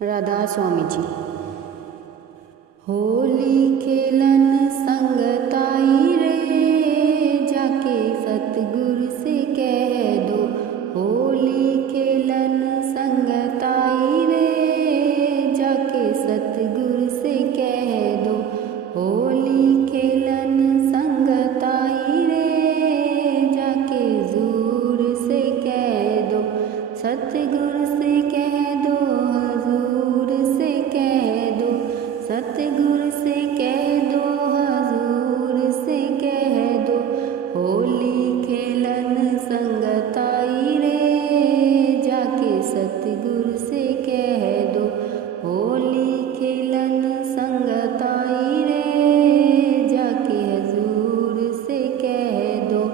राधा स्वामी जी। होली खेलन संग ताई रे, जाके सतगुरु से कह दो। होली खेलन संग ताई रे, जाके सतगुरु से कह दो। होली खेलन संग ताई रे, जाके हजूर से कह दो। सतगुरु से कह दो, हजूर से कह दो। सतगुरु से कह दो, हजूर से कह दो। होली खेलन संग ताई रे, जाके सतगुरु से कह दो। होली खेलन संग ताई रे, जाके हजूर से कह दो।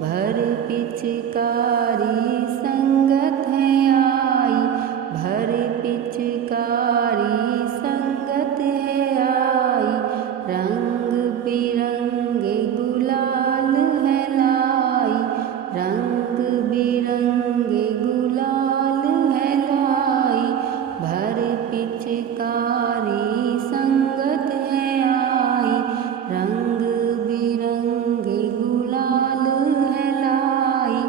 भर पिचकारी संगत है आई, भर पिचकारी संगत है आई। रंग बिरंगे गुलाल है लाई, रंग बिरंगे गुलाल है लाई। भर पिचकारी संगत है आई, रंग बिरंगे गुलाल है लाई।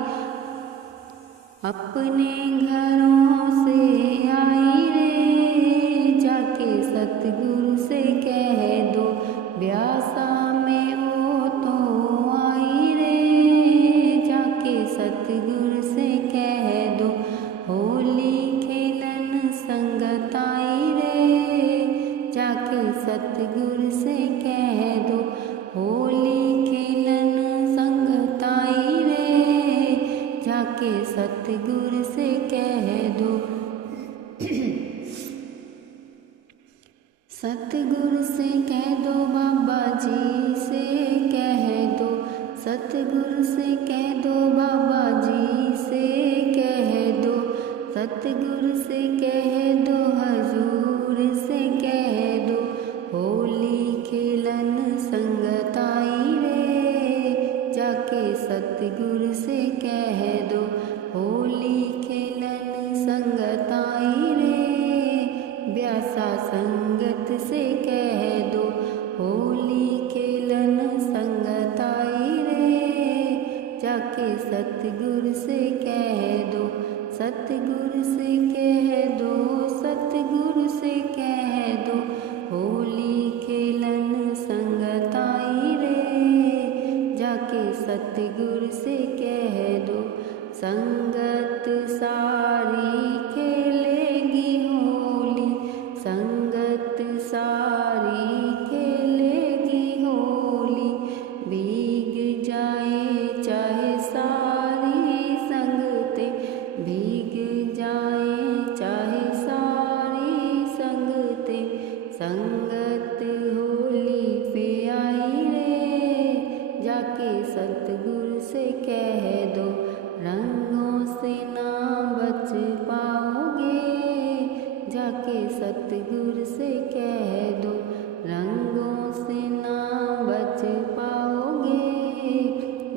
अपने घरों से आई रे, जाके सतगुरु से कह दो। ब्यासा में वो तो आई रे, जाके सतगुरु से कह दो। होली खेलन संगत आई रे, जाके सतगुरु से कह दो। होली खेलन संगत आई रे, जाके सतगुरु से कह दो। सतगुरु से कह दो, बाबा जी से कह दो। सतगुरु से कह दो, बाबा जी से कह दो। सतगुरु से कह दो, हजूर से कह दो। होली खेलन संगत आई रे, जाके सतगुरु से कह दो। होली खेलन संगत आई रे, ब्यासा संगत से कह दो। होली खेलन संगत आई रे, जाके सतगुरु से कह दो। सतगुरु से कह दो, सतगुरु से कह दो। होली खेलन संगत आई रे, जाके सतगुरु से कह दो। संगत सारी खेलेगी होली, संगत सारी खेलेगी होली। भीग जाए चाहे सारी संगते, भीग जाए चाहे सारी संगते। संगत होली पे आई रे, जाके सतगुरु से कह दो। रंगों से ना बच पाओगे, जाके सतगुरु से कह दो। रंगों से ना बच पाओगे,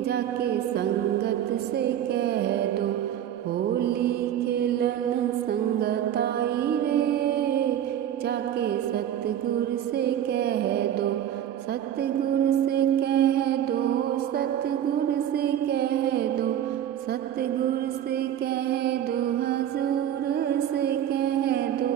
जाके संगत से कह दो। होली खेलन संगत आई रे, जाके सतगुरु से कह दो। सतगुरु से कह दो, सतगुरु से कह दो। सतगुरु से कह दो, हजूर से कह दो।